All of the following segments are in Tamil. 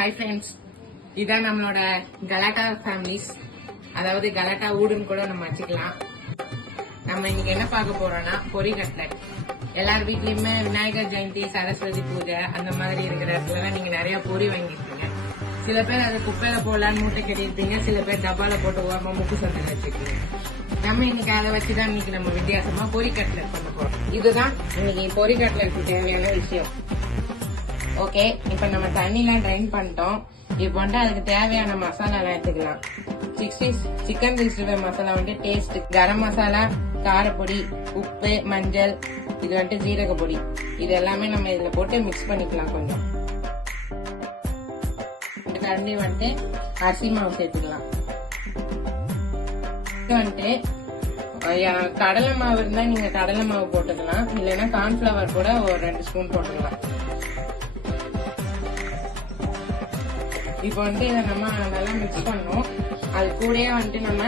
ஹாய் ஃப்ரெண்ட்ஸ், இதான் நம்மளோட கலாட்டா ஃபேமிலிஸ், அதாவது கலாட்டா ஊடுன்னு கூட நம்ம வச்சுக்கலாம். நம்ம இன்னைக்கு என்ன பார்க்க போறோம்னா பொரி கட்லட். எல்லார் வீட்லயுமே விநாயகர் ஜெயந்தி, சரஸ்வதி பூஜை அந்த மாதிரி இருக்கிற இடத்துல நீங்க நிறைய பொரி வாங்கிருப்பீங்க. சில பேர் அதை குப்பையில போடலான்னு மூட்டை கட்டியிருப்பீங்க, சில பேர் டப்பால போட்டு ஓரமா முக்கு சந்தையில வச்சிருக்கீங்க. நம்ம இன்னைக்கு அதை வச்சுதான் இன்னைக்கு நம்ம வித்தியாசமா பொரி கட்லட் பண்ண போறோம். இதுதான் இன்னைக்கு பொரி கட்லட்க்கு தேவையான விஷயம். ஓகே, இப்ப நம்ம தண்ணிலாம் ட்ரைன் பண்ணிட்டோம். இப்ப வந்துட்டு அதுக்கு தேவையான மசாலா எல்லாம் எடுத்துக்கலாம். சிக்கன் 65 மசாலா வந்துட்டு டேஸ்ட், கரம் மசாலா, காரப்பொடி, உப்பு, மஞ்சள், இது வந்துட்டு ஜீரக பொடி, இது எல்லாமே நம்ம இதுல போட்டு மிக்ஸ் பண்ணிக்கலாம். கொஞ்சம் கரண்டி வந்துட்டு அரிசி மாவு சேர்த்துக்கலாம். வந்துட்டு கடலை மாவு இருந்தா நீங்க கடலை மாவு போட்டுக்கலாம், இல்லைன்னா கார்ன்ஃபிளவர் கூட ஒரு 2 ஸ்பூன் போட்டுக்கலாம். இப்போ வந்துட்டு இதை நம்ம நல்லா மிக்ஸ் பண்ணோம். அது கூடயே வந்துட்டு நம்ம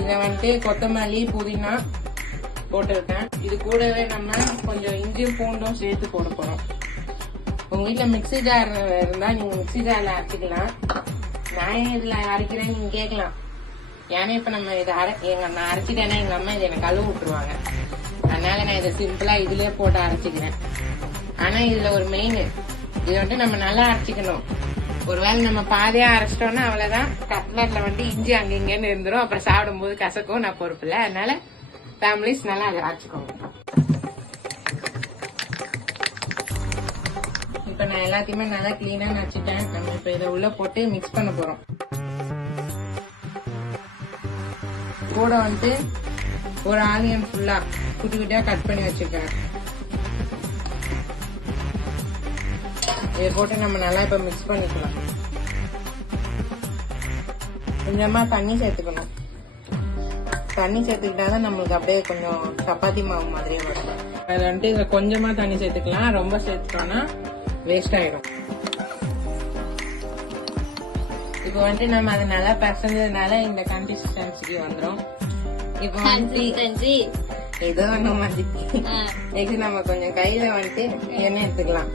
இத வந்துட்டு கொத்தமல்லி, புதினா போட்டுருக்கேன். இது கூடவே நம்ம கொஞ்சம் இஞ்சியும் பூண்டும் சேர்த்து போட போறோம். உங்க வீட்டுல மிக்சி ஜார் இருந்தா நீங்க மிக்சி ஜார்ல அரைச்சிக்கலாம். நான் இதுல அரைக்கிறேன்னு நீங்க கேட்கலாம். ஏன்னா இப்ப நம்ம இதை நான் அரைச்சிட்டேன்னா எங்க அம்மா இதை எனக்கு கழுவு விட்டுருவாங்க. அதனால நான் இதை சிம்பிளா இதுலயே போட்டு அரைச்சிக்கிறேன். ஆனா இதுல ஒரு மெயின், இது வந்துட்டு நம்ம நல்லா அரைச்சிக்கணும். ஒருவேளை நம்ம பாதியா அரைச்சிட்டோம்னா அவ்வளவுதான், கட்லட்ல வந்துட்டு இஞ்சி அங்கிங்கன்னு இருந்துரும். அப்புறம் சாப்பிடும் போது கசக்கும், நான் பொறுப்பு இல்லை. அதனால ஃபேமிலிஸ் நல்லா அதை அரைச்சிக்கோங்க. இப்ப நான் எல்லாத்தையுமே நல்லா கிளீனா நச்சுட்டேன். நம்ம இப்ப இதை உள்ள போட்டு மிக்ஸ் பண்ண போறோம். கூட வந்துட்டு ஒரு ஆனியன் ஃபுல்லா குட்டி குட்டியா கட் பண்ணி வச்சிருக்கேன். இதை போட்டு நம்ம நல்லா இப்ப மிக்ஸ் பண்ணிக்கலாம். கொஞ்சமா தண்ணி சேர்த்துக்கணும். தண்ணி சேர்த்துக்கிட்டாதான் நம்மளுக்கு அப்படியே கொஞ்சம் சப்பாத்தி மாவு மாதிரியே வரும். அது வந்துட்டு இதை கொஞ்சமா தண்ணி சேர்த்துக்கலாம். ரொம்ப சேர்த்துட்டோம்னா வேஸ்ட் ஆயிடும். இப்போ வந்துட்டு நம்ம அதை நல்லா பிசைஞ்சதுனால இந்த கன்சிஸ்டன்சிக்கு வந்துடும். இப்போ வந்து ஏதோ ஒண்ணு மாதிரி நம்ம கொஞ்சம் கையில வந்துட்டு எண்ணெய் எடுத்துக்கலாம்.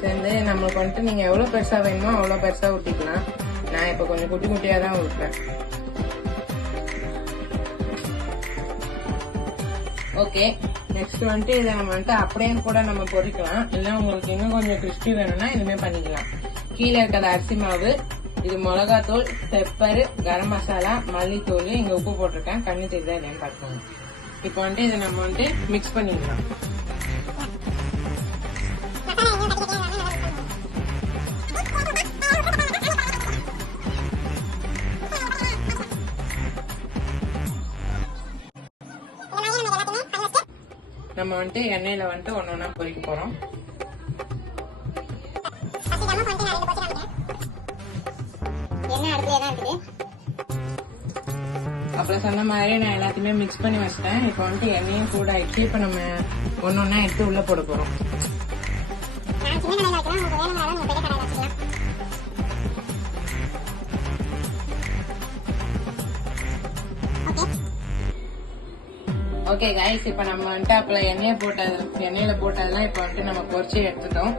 சேர்ந்து நம்மளுக்கு வந்துட்டு நீங்க எவ்வளவு பெருசா வேணுமோ அவ்வளவு பெருசா ஊட்டிக்கலாம். நான் இப்ப கொஞ்சம் குட்டி குட்டியா தான் ஊட்டுறேன். ஓகே, நெக்ஸ்ட் வந்துட்டு இதை நம்ம வந்துட்டு அப்படியே கூட நம்ம பொரிக்கலாம். இல்ல உங்களுக்கு இன்னும் கொஞ்சம் கிறிஸ்பி வேணும்னா இதுமே பண்ணிக்கலாம். கீழே இருக்கிற அரிசி மாவு, இது மிளகாத்தூள், பெப்பர், கரம் மசாலா, மல்லித்தூள், இங்க உப்பு போட்டிருக்கேன். கண்ணு தெரியுதா இல்லையான்னு பார்த்துக்கோங்க. இப்போ வந்துட்டு இதை நம்ம வந்துட்டு மிக்ஸ் பண்ணிக்கலாம். நம்ம வந்துட்டு எண்ணெயில வந்துட்டு ஒன்னொன்னா பொரிக்க போறோம். அப்புறம் சொன்ன மாதிரி நான் எல்லாத்தையுமே மிக்ஸ் பண்ணி வச்சிட்டேன். இப்ப வந்துட்டு எண்ணெயும் சூடாயிடுச்சு. இப்ப நம்ம ஒன்னொன்னா எடுத்து உள்ள போட போறோம். ஓகே கைஸ், இப்ப நம்ம வந்துட்டு அப்பல எண்ணெயில போட்டதெல்லாம் இப்ப வந்துட்டு நம்ம பொரிச்சு எடுத்துட்டோம்.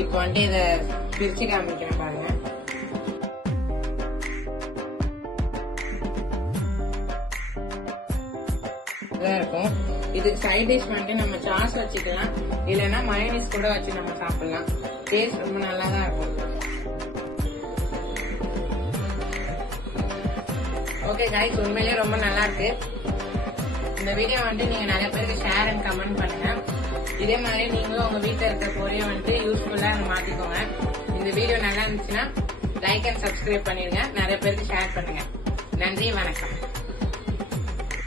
இப்ப வந்துட்டு இத பிரிச்சு காமிக்கிறேன் பாருங்க. இருக்கும். இது சைட் டிஷ் வந்துட்டு நம்ம சாஸ் வச்சுக்கலாம், இல்லைன்னா மயோனைஸ் கூட வச்சு நம்ம சாப்பிடலாம். டேஸ்ட் ரொம்ப நல்லா தான் இருக்கும். ஓகே கைஸ், உண்மையிலேயே ரொம்ப நல்லா இருக்கு. இந்த வீடியோ வந்துட்டு நீங்க நிறைய பேருக்கு ஷேர் அண்ட் கமெண்ட் பண்ணுங்க. இதே மாதிரி நீங்களும் உங்க வீட்டுல இருக்க பொரியை வந்துட்டு யூஸ்ஃபுல்லா மாத்திக்கோங்க. இந்த வீடியோ நல்லா இருந்துச்சுன்னா லைக் அண்ட் சப்ஸ்கிரைப் பண்ணிருங்க. நிறைய பேருக்கு ஷேர் பண்ணுங்க. நன்றி, வணக்கம்.